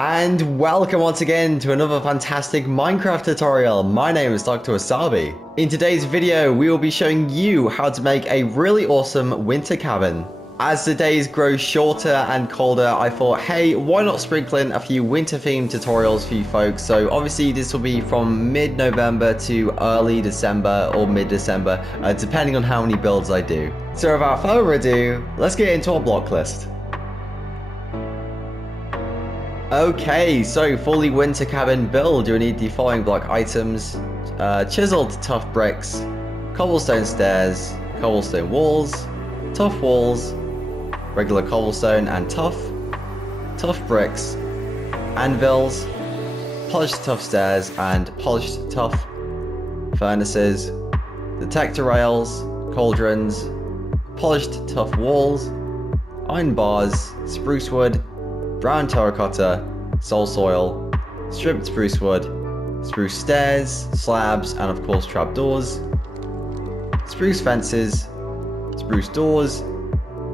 And welcome once again to another fantastic Minecraft tutorial. My name is Dr. Wasabi. In today's video, we will be showing you how to make a really awesome winter cabin. As the days grow shorter and colder, I thought, hey, why not sprinkle in a few winter-themed tutorials for you folks? So obviously this will be from mid-November to early December or mid-December, depending on how many builds I do. So without further ado, let's get into our block list. Okay, so for the winter cabin build, you'll need the following block items. Chiseled tough bricks, cobblestone stairs, cobblestone walls, tough walls, regular cobblestone and tough bricks, anvils, polished tough stairs and polished tough furnaces, detector rails, cauldrons, polished tough walls, iron bars, spruce wood, brown terracotta, soul soil, stripped spruce wood, spruce stairs, slabs, and of course trapdoors, spruce fences, spruce doors,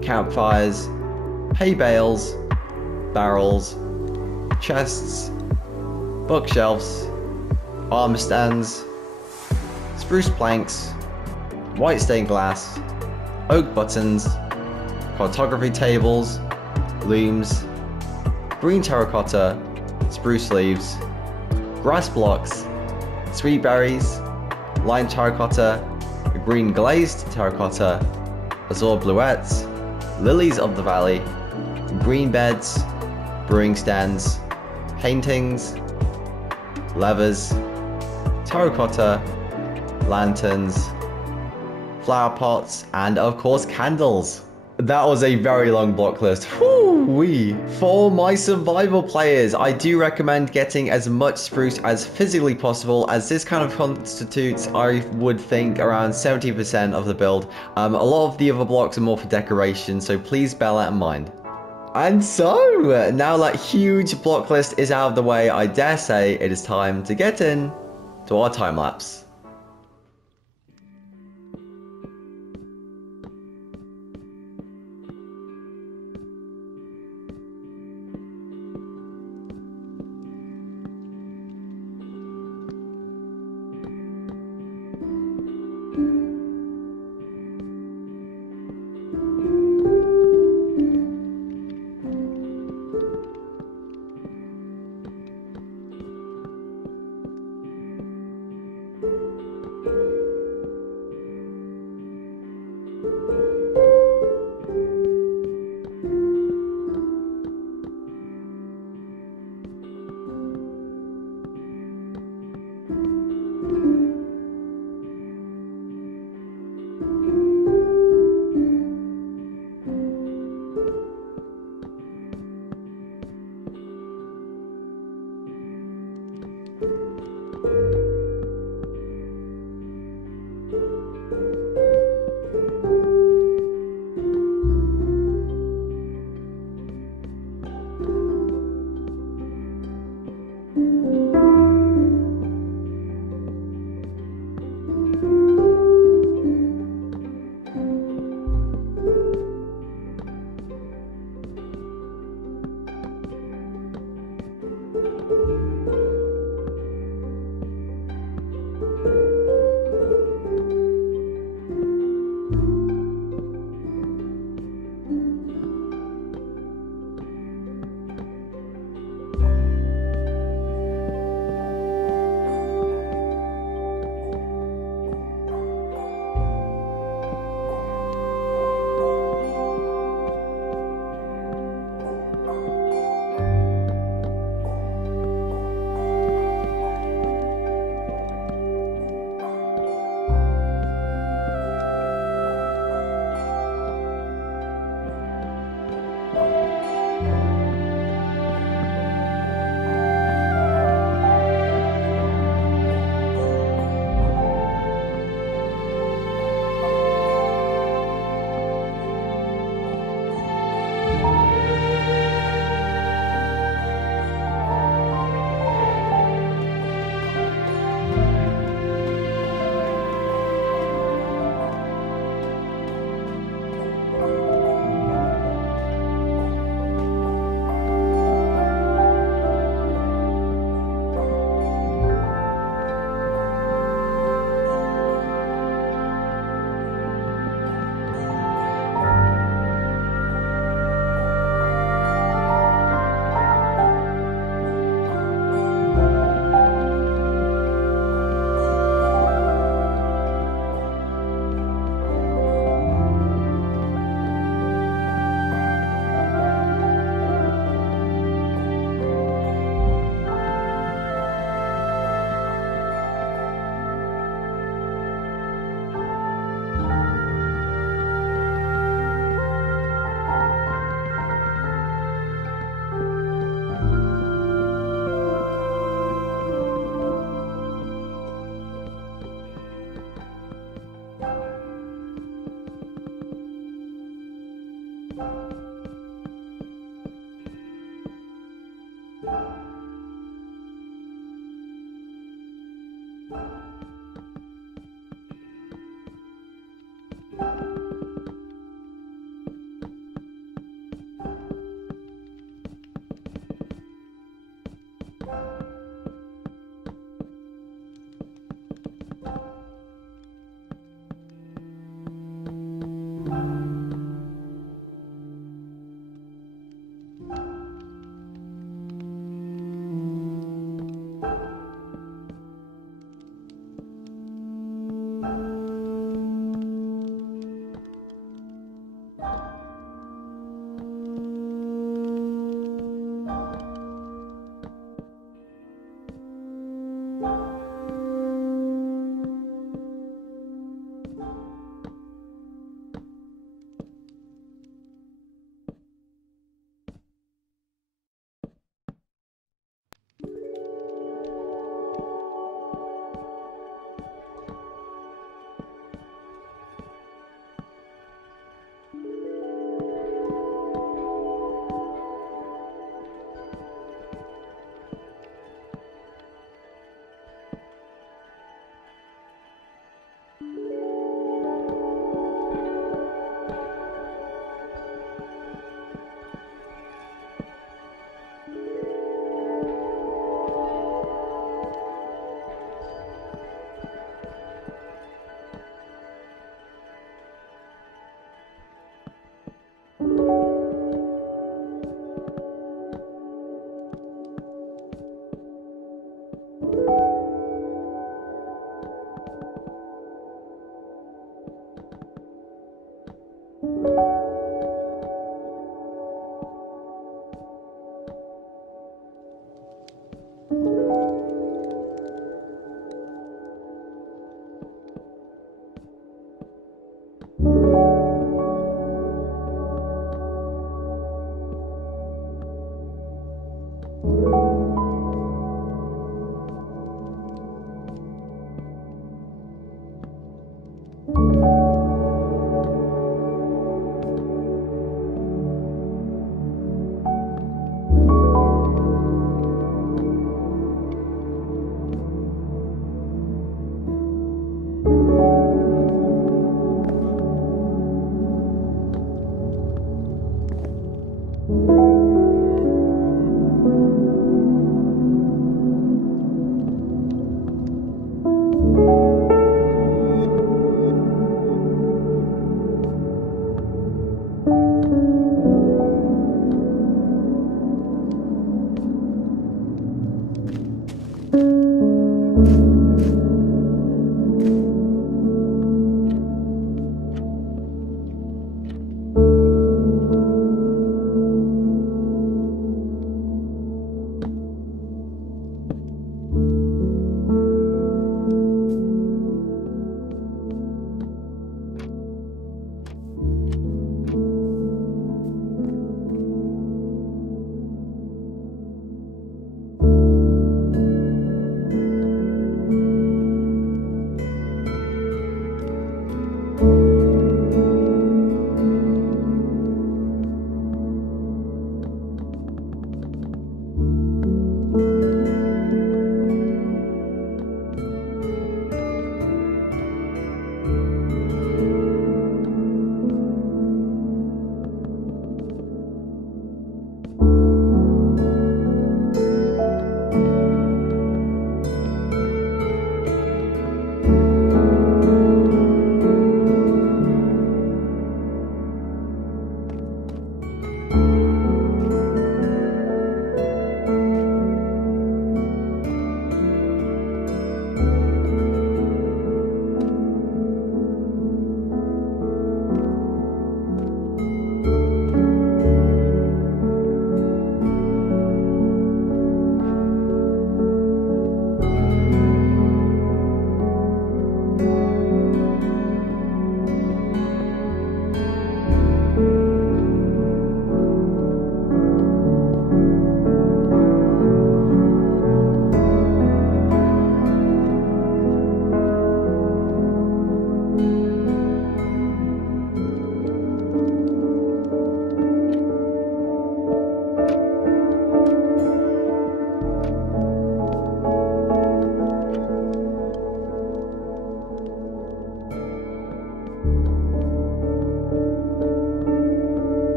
campfires, hay bales, barrels, chests, bookshelves, armor stands, spruce planks, white stained glass, oak buttons, cartography tables, looms, green terracotta, spruce leaves, grass blocks, sweet berries, lime terracotta, green glazed terracotta, azure bluettes, lilies of the valley, green beds, brewing stands, paintings, levers, terracotta, lanterns, flower pots, and of course candles. That was a very long block list. Whoo-wee. For my survival players, I do recommend getting as much spruce as physically possible, as this kind of constitutes, I would think, around 70% of the build. A lot of the other blocks are more for decoration, so please bear that in mind. And so, now that huge block list is out of the way, I dare say it is time to get in to our time lapse.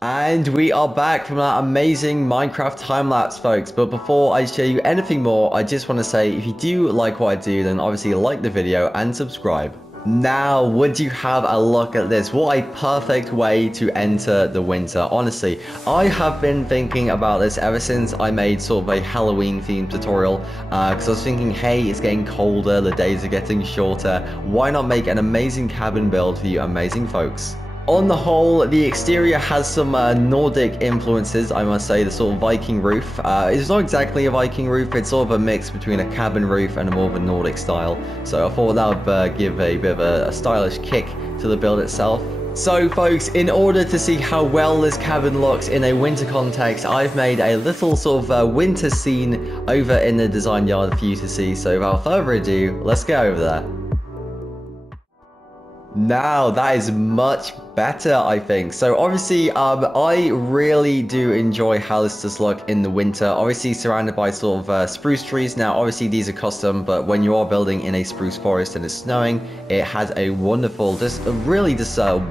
And we are back from that amazing Minecraft time-lapse, folks. But before I show you anything more, I just want to say, if you do like what I do, then obviously like the video and subscribe. Now, would you have a look at this? What a perfect way to enter the winter. Honestly, I have been thinking about this ever since I made sort of a Halloween themed tutorial, because I was thinking, hey, it's getting colder, the days are getting shorter. Why not make an amazing cabin build for you amazing folks? On the whole, the exterior has some Nordic influences, I must say. The sort of Viking roof. It's not exactly a Viking roof, it's sort of a mix between a cabin roof and a more of a Nordic style. So I thought that would give a bit of a stylish kick to the build itself. So folks, in order to see how well this cabin looks in a winter context, I've made a little sort of winter scene over in the design yard for you to see. So without further ado, let's go over there. Now, that is much better, I think. So obviously, I really do enjoy how this does look in the winter. Obviously surrounded by sort of spruce trees. Now, obviously these are custom, but when you are building in a spruce forest and it's snowing, it has a wonderful, just a really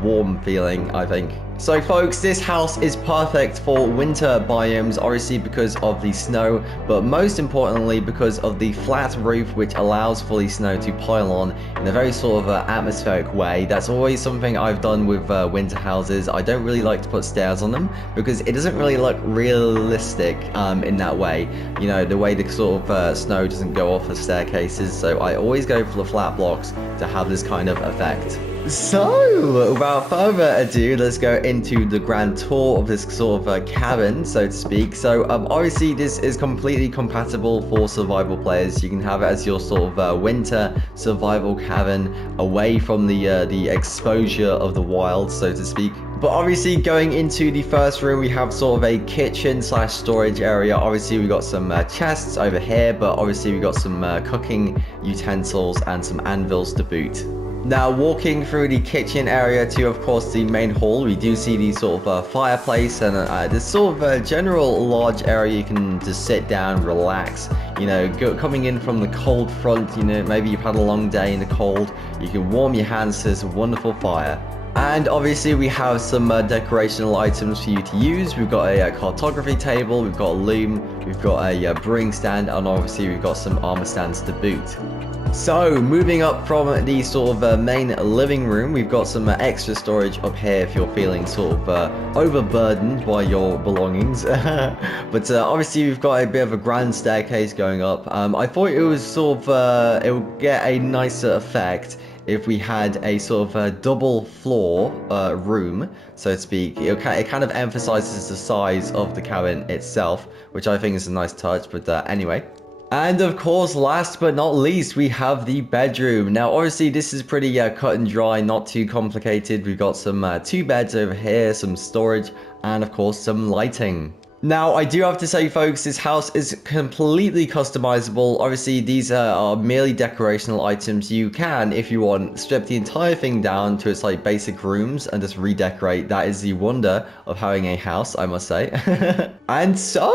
warm feeling, I think. So folks, this house is perfect for winter biomes, obviously because of the snow, but most importantly because of the flat roof, which allows for the snow to pile on in a very sort of atmospheric way. That's always something I've done with winter houses. I don't really like to put stairs on them because it doesn't really look realistic in that way. You know, the way the sort of snow doesn't go off the staircases, so I always go for the flat blocks to have this kind of effect. So, without further ado, let's go into the grand tour of this sort of cabin, so to speak. So, obviously, this is completely compatible for survival players. You can have it as your sort of winter survival cabin, away from the exposure of the wild, so to speak. But obviously, going into the first room, we have sort of a kitchen slash storage area. Obviously, we got some chests over here, but obviously we got some cooking utensils and some anvils to boot. Now, walking through the kitchen area to, of course, the main hall, we do see the sort of fireplace and this sort of a general large area you can just sit down, relax. You know, coming in from the cold front, you know, maybe you've had a long day in the cold, you can warm your hands to this wonderful fire. And obviously we have some decorational items for you to use. We've got a cartography table, we've got a loom, we've got a brewing stand, and obviously we've got some armor stands to boot. So, moving up from the sort of main living room, we've got some extra storage up here if you're feeling sort of overburdened by your belongings. But obviously we've got a bit of a grand staircase going up. I thought it was sort of, it would get a nicer effect if we had a sort of a double floor room, so to speak. It kind of emphasizes the size of the cabin itself, which I think is a nice touch, but anyway. And of course, last but not least, we have the bedroom. Now, obviously, this is pretty cut and dry, not too complicated. We've got some 2 beds over here, some storage, and of course, some lighting. Now, I do have to say, folks, this house is completely customizable. Obviously, these are merely decorational items. You can, if you want, strip the entire thing down to its like basic rooms and just redecorate. That is the wonder of having a house, I must say. And so,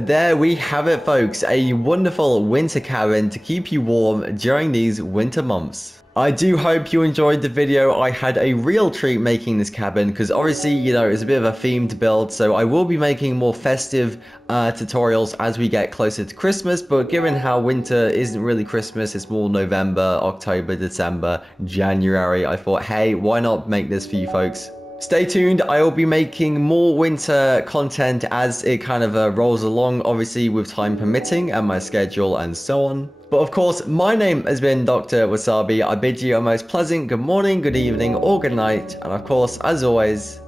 there we have it, folks. A wonderful winter cabin to keep you warm during these winter months. I do hope you enjoyed the video. I had a real treat making this cabin because obviously, you know, it's a bit of a themed build, so I will be making more festive tutorials as we get closer to Christmas, but given how winter isn't really Christmas, it's more November, October, December, January, I thought, hey, why not make this for you folks? Stay tuned, I will be making more winter content as it kind of rolls along, obviously with time permitting and my schedule and so on. But of course, my name has been Dr. Wasabi. I bid you a most pleasant good morning, good evening, or good night. And of course, as always,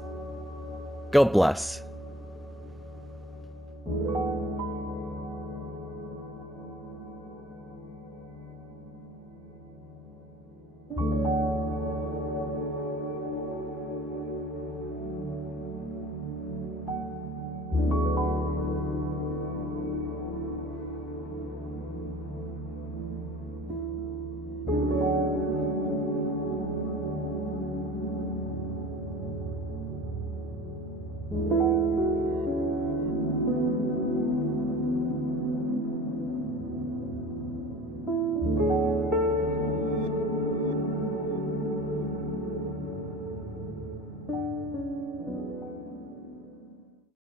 God bless.